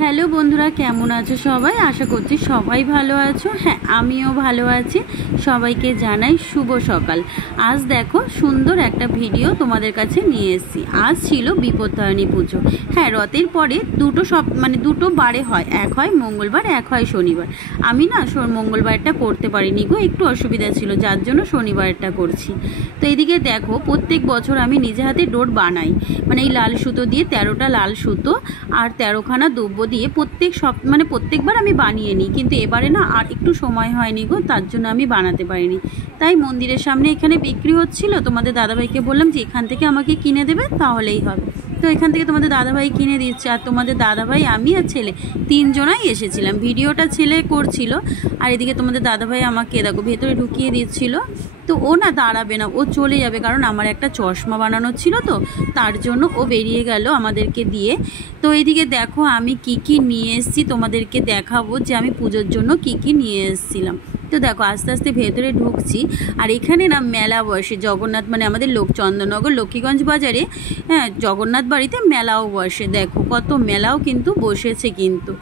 Hello বন্ধুরা, কেমন আছো সবাই? আশা করছি সবাই ভালো আছো। হ্যাঁ, আমিও ভালো আছি। সবাইকে জানাই শুভ সকাল। আজ দেখো সুন্দর একটা ভিডিও তোমাদের কাছে নিয়ে এসেছি। আজ ছিল বিপত্তারিণী পুজো। হ্যাঁ, রথের পরে দুটো বারে হয়, এক হয় মঙ্গলবার, এক হয় শনিবার। আমি না মঙ্গলবারটা করতে পারিনি গো, একটু অসুবিধা ছিল, যার জন্য শনিবারটা করছি। তো এইদিকে দেখো, প্রত্যেক বছর আমি নিজে হাতে ডোর বানাই, মানে এই লাল সুতো দিয়ে 13টা লাল সুতো আর 13খানা দ্রব্য দিয়ে প্রত্যেকবার আমি বানিয়ে নিই, কিন্তু এবারে না আর একটু সময় হয়নি গো, তার জন্য আমি বানাতে পারিনি। তাই মন্দিরের সামনে এখানে বিক্রি হচ্ছিল, তোমাদের দাদাভাইকে বললাম যে এখান থেকে আমাকে কিনে দেবে, তাহলেই হবে। তো এখান থেকে তোমাদের দাদাভাই কিনে দিচ্ছে, আর তোমাদের দাদাভাই, আমি আর ছেলে তিনজনাই এসেছিলাম। ভিডিওটা ছেলে করছিল, আর এদিকে তোমাদের দাদাভাই আমাকে দেখো ভেতরে ঢুকিয়ে দিচ্ছিল। তো ও না দাঁড়াবে না, ও চলে যাবে, কারণ আমার একটা চশমা বানানো ছিল, তো তার জন্য ও বেরিয়ে গেল আমাদেরকে দিয়ে। তো এইদিকে দেখো আমি কি কি নিয়ে এসেছি তোমাদেরকে দেখাবো, যে আমি পুজোর জন্য কি কি নিয়ে এসেছিলাম। তো দেখো আস্তে আস্তে ভেতরে ঢুকছি, আর এখানে না মেলা বসে জগন্নাথ, মানে আমাদের চন্দননগর লক্ষ্মীগঞ্জ বাজারে, হ্যাঁ, জগন্নাথ বাড়িতে মেলাও বসে। দেখো কত মেলাও কিন্তু বসেছে কিন্তু।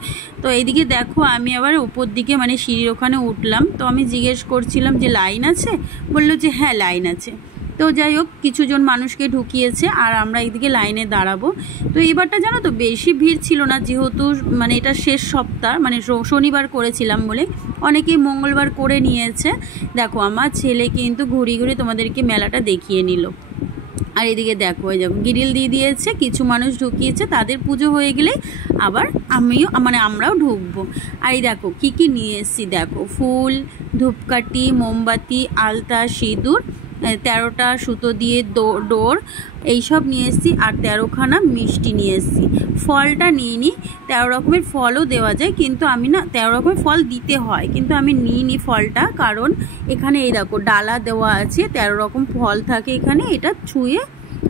তো এইদিকে দেখো আমি আবার উপর দিকে মানে সিঁড়ির ওখানে উঠলাম, তো আমি জিজ্ঞেস করছিলাম যে লাইন আছে, বললো যে হ্যাঁ লাইন আছে। তো যাই হোক, কিছুজন মানুষকে ঢুকিয়েছে, আর আমরা এইদিকে লাইনে দাঁড়াবো। তো এবারটা জানো তো বেশি ভিড় ছিল না, যেহেতু মানে এটা শেষ সপ্তাহ, মানে শনিবার করেছিলাম বলে অনেকেই মঙ্গলবার করে নিয়েছে। দেখো আমার ছেলে কিন্তু ঘুরি ঘুরি তোমাদেরকে মেলাটা দেখিয়ে নিল। আর এদিকে দেখো এই যখন গ্রিল দিয়ে দিয়েছে, কিছু মানুষ ঢুকিয়েছে, তাদের পুজো হয়ে গেলে আবার আমরাও ঢুকবো। আর এই দেখো কি কি নিয়ে এসেছি, দেখো ফুল, ধূপকাঠি, মোমবাতি, আলতা, সিঁদুর, 13টা সুতো দিয়ে ডোর এইসব নিয়ে এসেছি, আর 13খানা মিষ্টি নিয়ে এসেছি। ফলটা নিয়ে নিই, 13 রকমের ফলও দেওয়া যায়, কিন্তু আমি না 13 রকমের ফল দিতে হয়, কিন্তু আমি নিইনি ফলটা, কারণ এখানে এই দেখো ডালা দেওয়া আছে, 13 রকম ফল থাকে এখানে, এটা ছুঁয়ে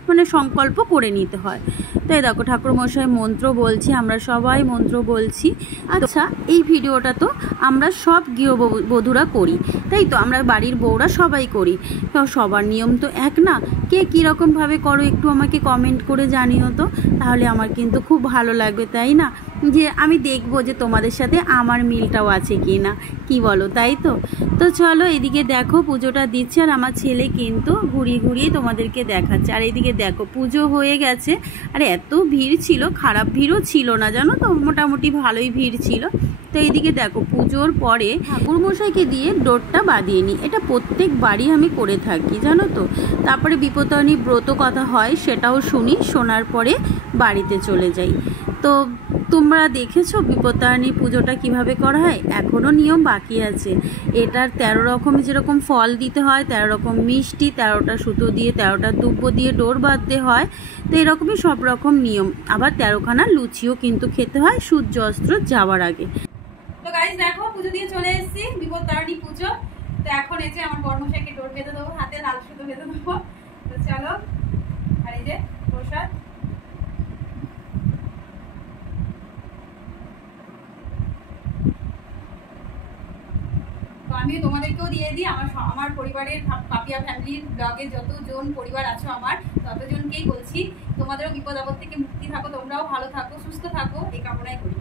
মানে সংকল্প করে নিতে হয়। তাই দেখো ঠাকুরমশাই মন্ত্র বলছি, আমরা সবাই মন্ত্র বলছি। আচ্ছা, এই ভিডিওটা তো আমরা সব গৃহবধূরা করি, তাই তো আমরা বাড়ির বউরা সবাই করি, তো সবার নিয়ম তো এক না। কে কীরকমভাবে করো একটু আমাকে কমেন্ট করে জানিও তো, তাহলে আমার কিন্তু খুব ভালো লাগবে, তাই না? যে আমি দেখবো যে তোমাদের সাথে আমার মিলটাও আছে কি না, কি বলো, তাই তো? তো চলো এদিকে দেখো পুজোটা দিচ্ছে, আর আমার ছেলে কিন্তু ঘুরিয়ে ঘুরিয়ে তোমাদেরকে দেখাচ্ছে। আর এদিকে দেখো পুজো হয়ে গেছে, আর এত ভিড় ছিল, খারাপ ভিড়ও ছিল না জানো তো, মোটামুটি ভালোই ভিড় ছিল। তো এইদিকে দেখো পুজোর পরে ঠাকুরমশাইকে দিয়ে ডোরটা বাঁধিয়ে নিই, এটা প্রত্যেকবারই আমি করে থাকি জানো তো। তারপরে বিপত্তারিণী ব্রত কথা হয়, সেটাও শুনি, শোনার পরে বাড়িতে চলে যাই। তো তোমরা দেখেছো বিপত্তারিণী পুজোটা কিভাবে করা হয়? এখনও নিয়ম বাকি আছে। এটার 13 রকম যেরকম ফল দিতে হয়, 13 রকম মিষ্টি, 13টা সুতো দিয়ে, 13টা দুব্বো দিয়ে ডোর বাঁধতে হয়, তো এরকমই সব রকম নিয়ম। আবার 13খানা লুচিও কিন্তু খেতে হয় সূর্য অস্ত যাওয়ার আগে। তো গাইস দেখো পুজো দিয়ে চলে এসেছি, বিপত্তারিণী পুজো। তো এখন এই যে আমার কর্মশাইকে ডোর বেঁধে দেবো, হাতে লাল সুতো বেঁধে দেবো। তো চলো, আর এই যে প্রসাদ, আমি তোমাদেরকেও দিয়ে দিই। আমার পরিবারের পাপিয়া ফ্যামিলির ব্লগে যতজন পরিবার আছো আমার, ততজনকেই বলছি তোমাদেরও বিপদ আপদ থেকে মুক্তি থাকো, তোমরাও ভালো থাকো, সুস্থ থাকো, এই কামনাই করি।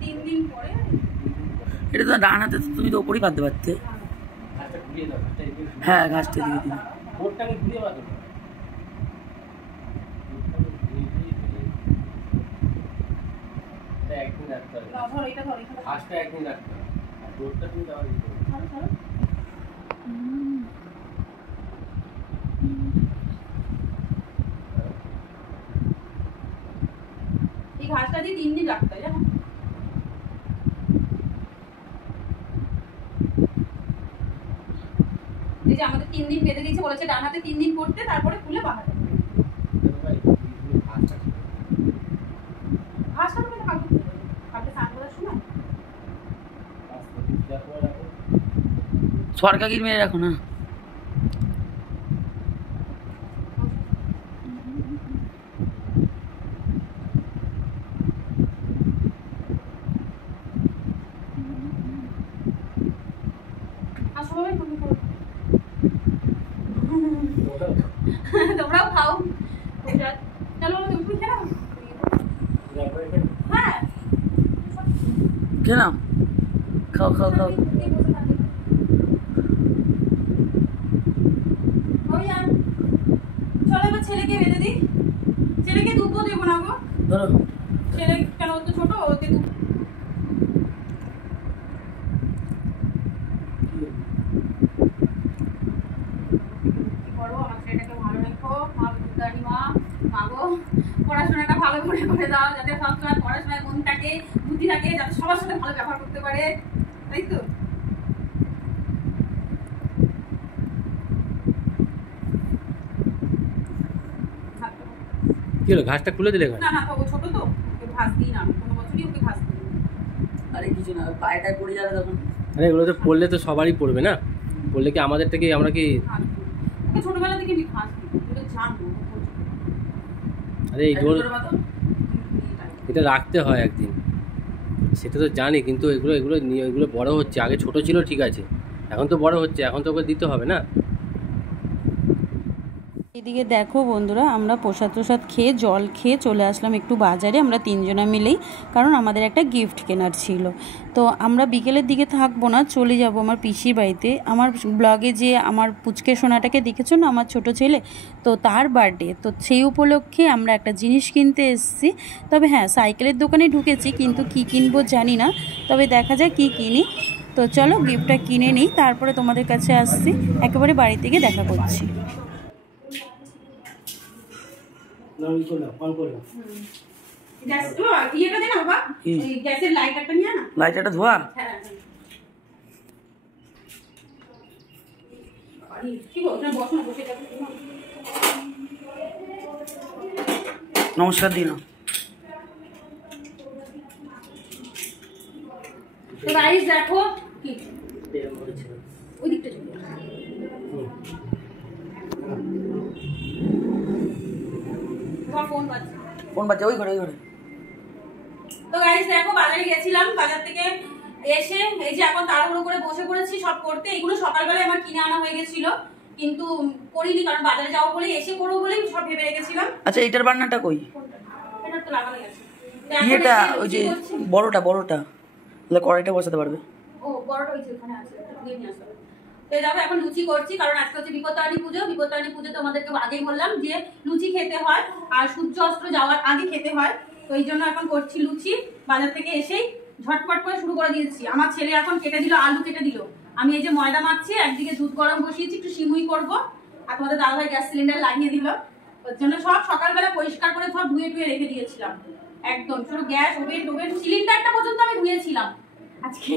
তিন দিন পরে এটা তো ডান হাতে, তুমি তো ওপরই বাঁধতে পারতে। হ্যাঁ, ঘাসটা দিয়ে দিন। এই ঘাসটা দিয়ে 3 দিন রাখতে হয় জানো। এই যে আমাদের 3 দিন বেঁধে দিয়েছে, বলেছে ডান হাতে 3 দিন করতে, তারপরে খুলে বাঁধাতে। ঘাসটা তো কালকে স্নান করার সময় সরকারির মেয়ে রাখো না। তোমরাও খাও। চলো তুমি খেলাম। হ্যাঁ খেলাম, খাও খাও খাও। চলো এবার ছেলেকে বেঁধে দিই। ছেলেকে দুধ দেবো না গো, ধরো। ছেলে কেন তো ছোট, ওকে দুধ করবো। আমার ছেলেটাকে ভালো রেখো মা, বুদ্ধারি মা, মাগো পড়াশোনাটা ভালো করে দাও, যাতে সবসময় পড়াশোনায় মন থাকে, বুদ্ধি থাকে, যাতে সবার সাথে ভালো ব্যবহার করতে পারে, তাই তো? কি হলো, ঘাসটা খুলে দিলে? না না ও ছোট তো, ওকে ঘাস দিই না আমি, কোনো বছরই ওকে ঘাস দিই। আরে কিছু না, পায়েটায় পড়ে যাবে তখন। আরে এগুলো তো পড়লে তো সবারই পড়বে না, পড়লে কি আমাদের থেকে আমরা কি? ওকে ছোটবেলা থেকে আমি ঘাস দিই, ওকে জানবো। আরে এইগুলো এটা রাখতে হয় একদিন, সেটা তো জানি, কিন্তু এগুলো এগুলো নিয়ে এগুলো বড় হচ্ছে। আগে ছোট ছিল ঠিক আছে, এখন তো বড় হচ্ছে, এখন তো ওকে দিতে হবে না। এদিকে দেখো বন্ধুরা, আমরা প্রসাদ খেয়ে জল খেয়ে চলে আসলাম একটু বাজারে, আমরা তিনজনা মিলেই, কারণ আমাদের একটা গিফট কেনার ছিল। তো আমরা বিকেলের দিকে থাকবো না, চলে যাব আমার পিসির বাড়িতে। আমার ব্লগে যে আমার পুচকে সোনাটাকে দেখেছো না, আমার ছোট ছেলে, তো তার বার্থডে, তো সেই উপলক্ষে আমরা একটা জিনিস কিনতে এসেছি। তবে হ্যাঁ, সাইকেলের দোকানে ঢুকেছি, কিন্তু কি কিনবো জানি না, তবে দেখা যায় কি কিনি। তো চলো গিফটটা কিনে নিই, তারপরে তোমাদের কাছে আসছি, একেবারে বাড়ি থেকে দেখা করছি। লাইটারটা ধোয়া। নমস্কার দিন। দেখো ওই দিকটা ফোন বাজছে ওই ঘরে, ওই ঘরে। তো গাইস দেখো, বাজারে গেছিলাম, বাজার থেকে এসে এই যে এখন তাড়াহুড়ো করে বসে পড়েছি সব করতে। এগুলো সকালবেলায় আমার কিনে আনা হয়ে গেছিল, কিন্তু করিনি, কারণ বাজারে যাবো বলে, এসে করবো বলেই সব ভেবে রেখেছিলাম। আচ্ছা, এটার বান্নাটা কই? এটা তো লাগানো গেছে। এটা ওই যে বড়টা, তাহলে কড়াইটা বসাতে পারবে। ও বড়টা ওই যে ওখানে আছে, নিয়ে নিয়ে আসো। তো দেখো এখন লুচি করছি, কারণ আজকে হচ্ছে বিপত্তারিণী পুজো। বিপত্তারিণী পুজো তোমাদেরকে আগেই বললাম যে লুচি খেতে হয়, আর সূর্য অস্ত যাওয়ার আগে খেতে হয়। তো এই জন্য এখন করছি লুচি। বাজার থেকে এসেই ঝটপট করে শুরু করে দিয়েছি। আমার ছেলে এখন কেটে দিল, আলু কেটে দিল। আমি এই যে ময়দা মাখছি, একদিকে দুধ গরম বসিয়েছি, একটু সিমুই করবো। আর তোমাদের দাদাভাই গ্যাস সিলিন্ডার লাগিয়ে দিল, ওর জন্য সব সকালবেলা পরিষ্কার করে সব ধুয়ে রেখে দিয়েছিলাম একদম। শুধু গ্যাস, ওভেন, সিলিন্ডারটা পর্যন্ত আমি ধুয়েছিলাম আজকে।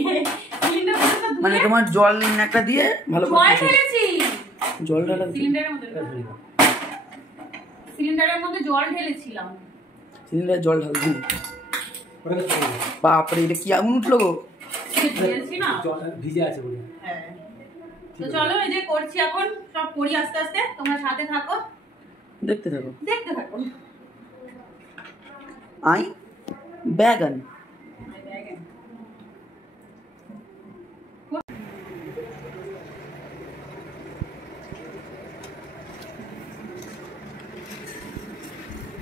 সিলিন্ডার পর্যন্ত মানে তোমার জল একটা দিয়ে ভালো করে জল ঢেলেছি, জলটা সিলিন্ডারের মধ্যে জল ঢেলেছিলাম। সিলিন্ডারে জল ঢাল দিই। বাপরে, এটা কি আগুন উঠলো গো! ভিজে আছে বলে। হ্যাঁ, তো চলো এই যে করছি এখন, সব করি আস্তে আস্তে, তোমরা সাথে থাকো, দেখতে থাকো। আই ব্যাগন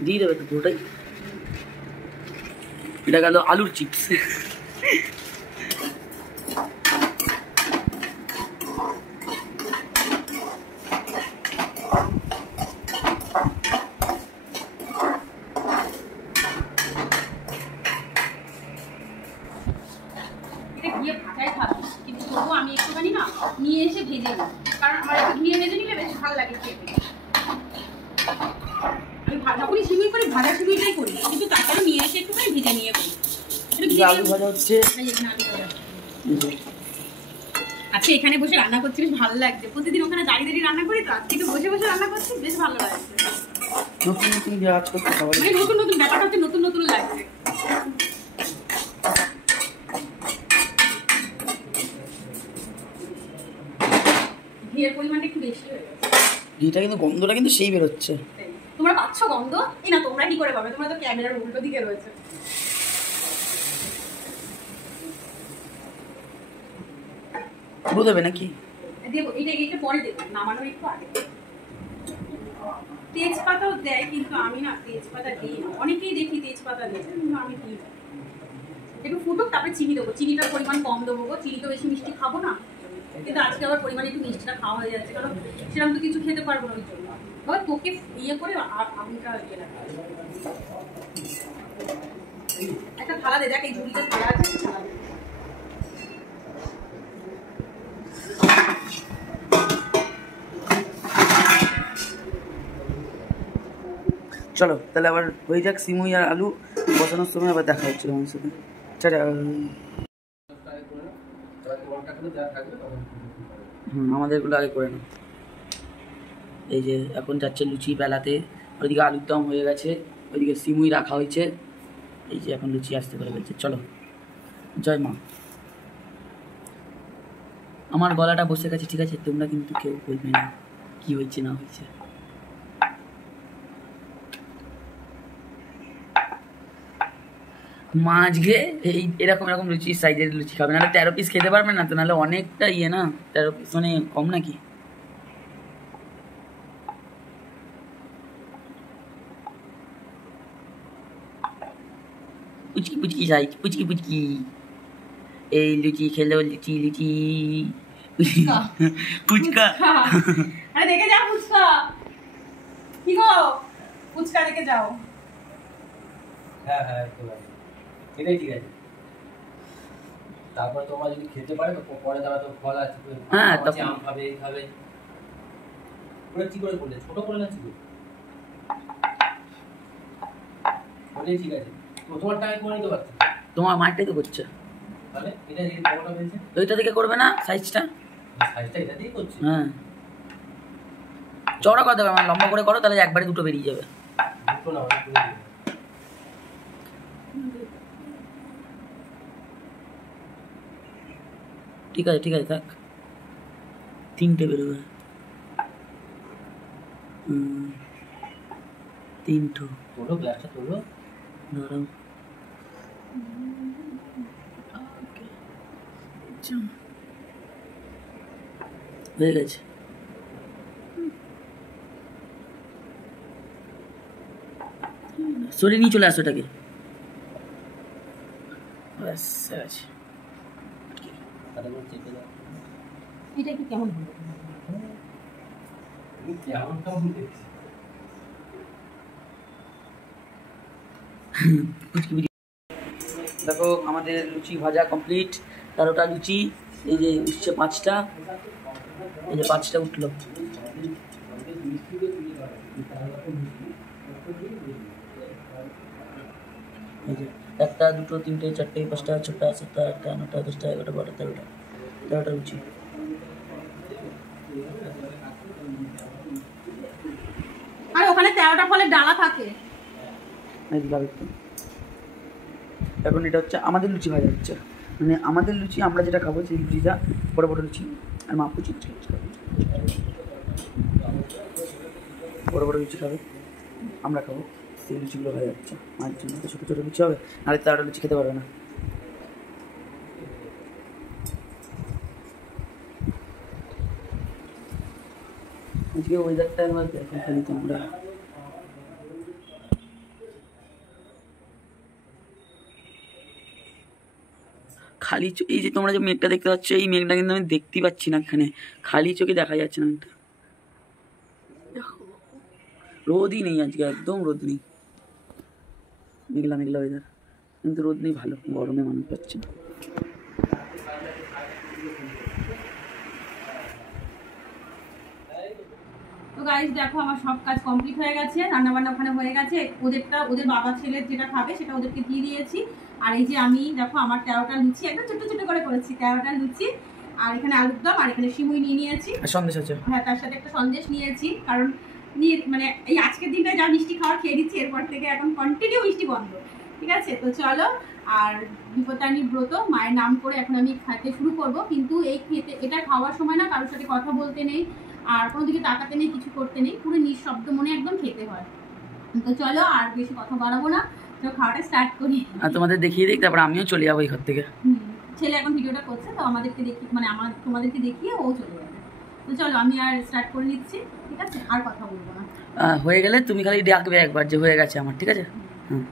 দিয়ে দেবে তো পুরোটাই। এটা গেল আলুর চিপস। কিন্তু তবুও আমি একটুখানি না নিয়ে এসে ভেজে নিই, কারণ আমার একটু ঘিয়ে ভেজে নিলে বেশ ভালো লাগে খেতে। আমি যখনই সিমুই করি, ভাজা সিমুইটাই করি, কিন্তু তারপরে নিয়ে এসে একটুখানি ভেজে নিয়ে করি। আলু ভাজা হচ্ছে। আচ্ছা, এখানে বসে রান্না করছি, বেশ ভালো লাগছে। প্রতিদিন ওখানে দাঁড়িয়ে রান্না করি, তো আজকে একটু বসে বসে রান্না করছি, বেশ ভালো লাগছে। নতুন নতুন কাজ করতে সবাই, মানে নতুন নতুন ব্যাপারটা হচ্ছে, নতুন নতুন লাগছে। ঘিয়ের পরিমাণটা একটু বেশি হয়ে গেছে। ঘিটা কিন্তু গন্ধটা কিন্তু সেই বেরোচ্ছে। তোমরা পাচ্ছ গন্ধ? এই না, তোমরা কি করে পাবে? তোমরা তো ক্যামেরার উল্টো দিকে রয়েছে। পুরো দেবে নাকি? দেবো, এটা পরে দেবো, নামানোর একটু আগে। তেজপাতাও দেয়, কিন্তু আমি না তেজপাতা দিই না। অনেকেই দেখি তেজপাতা দেয়, কিন্তু আমি দিই না। একটু ফুটুক, তারপরে চিনি দেবো। চিনিটার পরিমাণ কম দেবো গো, চিনি তো বেশি মিষ্টি খাবো না। কিন্তু আজকে আবার পরিমাণে একটু মিষ্টিটা খাওয়া হয়ে যাচ্ছে, কারণ সেরকম তো কিছু খেতে পারবো না ওই জন্য। বাবা তোকে ইয়ে করে আগুনটা ইয়ে রাখা। একটা থালা দে, দেখ এই ঝুড়িতে থালা আছে, থালা দে। চলো তাহলে আবার হয়ে যাক সিমুই আর আলু বসানোর সময় আবার দেখা হচ্ছে তোমার সাথে। টাটা। আমাদেরগুলো আগে করে নাও। এই যে এখন যাচ্ছে লুচি বেলাতে, ওইদিকে আলুর দম হয়ে গেছে, ওইদিকে সিমুই রাখা হয়েছে, এই যে এখন লুচি আসতে করে গেছে। চলো, জয় মা। আমার গলাটা বসে গেছে, ঠিক আছে, তোমরা কিন্তু কেউ বলবে না কি হয়েছে না হয়েছে। মা আজকে এই এরকম এরকম লুচি সাইজের লুচি খাবে, নাহলে 13 পিস খেতে পারবে না তো, নাহলে অনেকটা ইয়ে না, 13 পিস মানে কম নাকি। পুচকি পুচকি সাইজ, পুচকি পুচকি। এই লুচি খেলো, লুচি লুচি ফুচকা। আরে দেখে যাও ফুচকা, কি গো ফুচকা দেখে যাও। হ্যাঁ হ্যাঁ, এটাই ঠিক আছে। তারপর তোমরা যদি খেতে পারে পরে তারা তো ফল আছে, হ্যাঁ আম খাবে, এই খাবে। ওরা কি করে করলে, ছোট করে না ছিল বলেই ঠিক আছে। তোমার টাকা করে নিতে পারছে, তোমার মাঠটাই তো করছে, মানে এটা যে বড়টা হয়েছে ওইটা থেকে করবে না সাইজটা? সাইজটা এটা দিয়ে করছে। হ্যাঁ, চড়া করতে হবে, আমার লম্বা করে করো, তাহলে একবারে দুটো বেরিয়ে যাবে। দুটো না, অনেক করে দিবে। ঠিক আছে ঠিক আছে, থাক, 3টে বেরোবে। 3টো তোলো, গ্লাসটা তোলো, নরম। হয়ে গেছে। সরে নিয়ে চলে আসো এটাকে, ব্যাস আছে। তারপর চেপে দাও। এটা কি কেমন হলো? কেমন কেমন দেখছি। দেখো আমাদের লুচি ভাজা কমপ্লিট, 13টা লুচি, এই যে উঠছে 5টা, এই যে 5টা উঠলো। এই যে 1টা 2টো 3টে 4টে 5টা 6টা 7টা 8টা 9টা 10টা 11টা 12টা 13টা, 13টা লুচি। আর ওখানে 13টা ফলের ডালা থাকে। এখন এটা হচ্ছে আমাদের লুচি ভাজা হচ্ছে, মানে আমাদের লুচি আমরা যেটা খাবো সেই লুচিটা, বড় বড় লুচি, আর মা পুচি বড় বড় লুচি খাবে, আমরা খাবো সেই লুচিগুলো ভাজা যাচ্ছে। মায়ের জন্য তো ছোটো ছোটো লুচি হবে, নাহলে 13টা লুচি খেতে পারবে না। আজকে ওয়েদারটা একবার দেখো খালি তোমরা, খালি এই যে তোমরা যে মেঘটা দেখতে পাচ্ছ, এই মেঘটা কিন্তু আমি দেখতেই পাচ্ছি না, এখানে খালি চোখে দেখা যাচ্ছে না। রোদই নেই আজকে, একদম রোদ নেই, মেঘলা মেঘলা ওয়েদার, কিন্তু রোদ নেই, ভালো, গরমে মানুষ পাচ্ছে না। তো গাইস দেখো আমার সব কাজ কমপ্লিট হয়ে গেছে, রান্না বান্না ওখানে হয়ে গেছে, ওদের বাবা ছেলের যেটা খাবে সেটা ওদেরকে দিয়ে দিয়েছি। আর এই যে আমি দেখো আমার 13টা লুচি একদম ছোট ছোট করে করেছি, 13টা লুচি, আর এখানে আলুর দম, আর এখানে সিমুই নিয়ে নিয়েছি, সন্দেশ আছে, হ্যাঁ তার সাথে একটা সন্দেশ নিয়েছি, কারণ মানে এই আজকের দিনটায় যা মিষ্টি খাওয়ার খেয়ে দিচ্ছি, এরপর থেকে এখন কন্টিনিউ মিষ্টি বন্ধ, ঠিক আছে? তো চলো, আর বিপত্তারিণী ব্রত মায়ের নাম করে এখন আমি খেতে শুরু করব, কিন্তু এই এটা খাওয়ার সময় না কারোর সাথে কথা বলতে নেই, আর কোনো দিকে তাকাতে নেই, কিছু করতে নেই, পুরো নিঃশব্দ মনে একদম খেতে হয়। তো চলো আর বেশি কথা বাড়াবো না, তো খাওয়াটা স্টার্ট করি। আর তোমাদের দেখিয়ে দিই, তারপর আমিও চলে যাবো এই ঘর থেকে। ছেলে এখন ভিডিওটা করছে, তো আমাদেরকে দেখি, মানে তোমাদেরকে দেখিয়ে ও চলে যাবে। তো চলো আমি আর স্টার্ট করে নিচ্ছি, ঠিক আছে, আর কথা বলবো না। হয়ে গেলে তুমি খালি ডাকবে একবার যে হয়ে গেছে আমার, ঠিক আছে? হুম।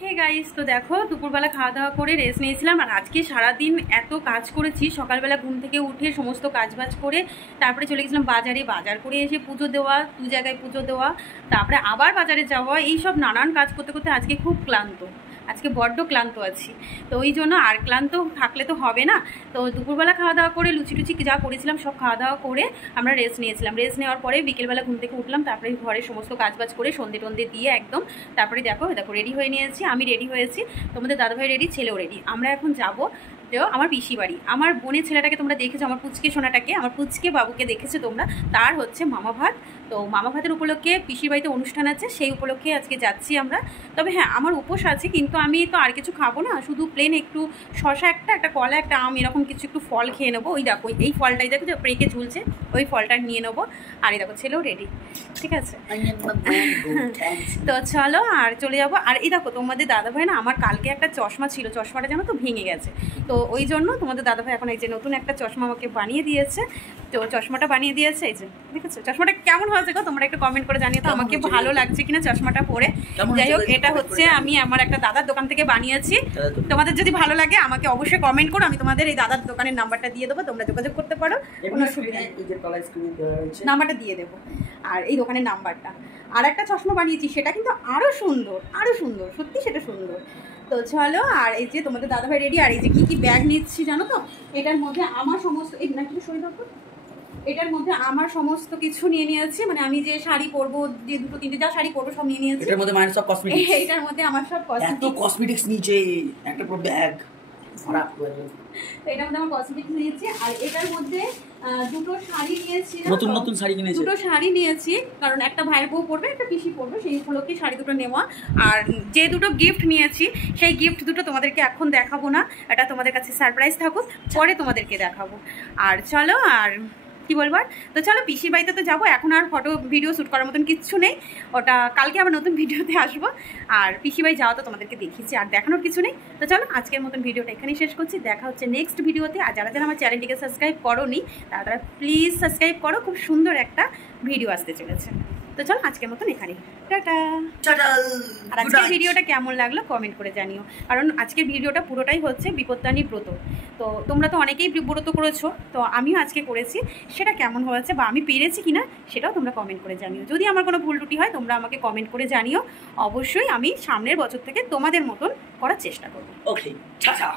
হে গাইস, তো দেখো দুপুরবেলা খাওয়া দাওয়া করে রেস্ট নিয়েছিলাম। আর আজকে সারাদিন এত কাজ করেছি, সকালবেলা ঘুম থেকে উঠে সমস্ত কাজবাজ করে তারপরে চলে গেছিলাম বাজারে, বাজার করে এসে পুজো দেওয়া, 2 জায়গায় পুজো দেওয়া, তারপরে আবার বাজারে যাওয়া, এই সব নানান কাজ করতে করতে আজকে খুব ক্লান্ত, আজকে বড্ড ক্লান্ত আছি। তো ওই জন্য আর ক্লান্ত থাকলে তো হবে না। তো দুপুরবেলা খাওয়া দাওয়া করে লুচি টুচি যা করেছিলাম সব খাওয়া দাওয়া করে আমরা রেস্ট নিয়েছিলাম। রেস্ট নেওয়ার পরে বিকেলবেলা ঘুম থেকে উঠলাম, তারপরে ঘরের সমস্ত কাজবাজ করে সন্ধে টন্ধে দিয়ে একদম তারপরে দেখো রেডি হয়ে নিয়েছি। আমি রেডি হয়েছি, তোমাদের দাদাভাই রেডি, ছেলেও রেডি। আমরা এখন যাবো আমার পিসি বাড়ি। আমার বোনের ছেলেটাকে তোমরা দেখেছো, আমার পুচকে সোনাটাকে, আমার পুচকে বাবুকে দেখেছো তোমরা, তার হচ্ছে মামা ভাত। তো মামা ভাতের উপলক্ষে পিসির বাড়িতে অনুষ্ঠান আছে, সেই উপলক্ষে আজকে যাচ্ছি আমরা। তবে হ্যাঁ, আমার উপোস আছে, কিন্তু আমি তো আর কিছু খাবো না, শুধু প্লেন একটু শশা একটা কলা একটা আম এরকম কিছু একটু ফল খেয়ে নেবো। ওই দেখো এই ফলটাই দেখো যে পেকে ঝুলছে, ওই ফলটা নিয়ে নেবো। আর এই দেখো ছেলেও রেডি, ঠিক আছে। তো চলো আর চলে যাবো। আর এই দেখো তোমাদের দাদাভাই না, আমার কালকে একটা চশমা ছিল, চশমাটা যেন তো ভেঙে গেছে। তো ওই জন্য তোমাদের দাদাভাই এখন এই যে নতুন একটা চশমা আমাকে বানিয়ে দিয়েছে। তো চশমাটা বানিয়ে দিয়েছে, এই যে দেখেছো চশমাটা কেমন হয়েছে গো, তোমরা একটু কমেন্ট করে জানিও তো আমাকে ভালো লাগছে কিনা চশমাটা পরে। যাই হোক, এটা হচ্ছে আমি আমার একটা দাদার দোকান থেকে বানিয়েছি। তোমাদের যদি ভালো লাগে আমাকে অবশ্যই কমেন্ট করো, আমি তোমাদের এই দাদার দোকানের নাম্বারটা দিয়ে দেবো, তোমরা যোগাযোগ করতে পারো, কোনো অসুবিধা নেই, নাম্বারটা দিয়ে দেবো। আর এই দোকানের নাম্বারটা। আর একটা চশমা বানিয়েছি, সেটা কিন্তু আরও সুন্দর, আরও সুন্দর, সত্যি সেটা সুন্দর। তো চলো, আর এই যে তোমাদের দাদাভাই রেডি। আর এই যে কি ব্যাগ নিচ্ছি জানো তো, এটার মধ্যে আমার সমস্ত, এই না কিছু শরীর দেখো, এটার মধ্যে আমার সমস্ত কিছু নিয়ে নিয়েছি, মানে আমি যে শাড়ি পরবো, যে 2-3টে যা শাড়ি পরবো সব নিয়ে নিয়েছি। এটার মধ্যে মানে সব কসমেটিক্স, এটার মধ্যে আমার সব কসমেটিক্স নিচে একটা পুরো ব্যাগ খারাপ হয়ে গেল। তো এটার মধ্যে আমার কসমেটিক্স নিয়েছি। আর এটার মধ্যে 2টো শাড়ি নিয়েছি, নতুন শাড়ি কিনেছি, 2টো শাড়ি নিয়েছি, কারণ একটা ভাইয়ের বউ পরবে, একটা পিসি পরবে, সেই উপলক্ষে শাড়ি 2টো নেওয়া। আর যে 2টো গিফট নিয়েছি, সেই গিফট 2টো তোমাদেরকে এখন দেখাবো না, এটা তোমাদের কাছে সারপ্রাইজ থাকুক, পরে তোমাদেরকে দেখাবো। আর চলো, আর কি বলবার, তো চলো পিসির বাড়িতে তো যাবো, এখন আর ফটো ভিডিও শ্যুট করার মতন কিচ্ছু নেই, ওটা কালকে আবার নতুন ভিডিওতে আসবো। আর পিসি বাড়ি যাওয়া তো তোমাদেরকে দেখিয়েছি, আর দেখানোর কিছু নেই। তো চলো আজকের মতন ভিডিওটা এখানেই শেষ করছি, দেখা হচ্ছে নেক্সট ভিডিওতে। আর যারা যারা আমার চ্যানেলটিকে সাবস্ক্রাইব করোনি তারা প্লিজ সাবস্ক্রাইব করো, খুব সুন্দর একটা ভিডিও আসতে চলেছে। তো চলো আজকের মতন এখানেই, টাটা। আর আজকের ভিডিওটা কেমন লাগলো কমেন্ট করে জানিও, কারণ আজকের ভিডিওটা পুরোটাই হচ্ছে বিপত্তানি ব্রত। তো তোমরা তো অনেকেই ব্রত করেছো, তো আমিও আজকে করেছি, সেটা কেমন হয়েছে বা আমি পেরেছি কিনা সেটাও তোমরা কমেন্ট করে জানিও। যদি আমার কোনো ভুল ত্রুটি হয় তোমরা আমাকে কমেন্ট করে জানিও, অবশ্যই আমি সামনের বছর থেকে তোমাদের মতন করার চেষ্টা করবো। ওকে, টাটা।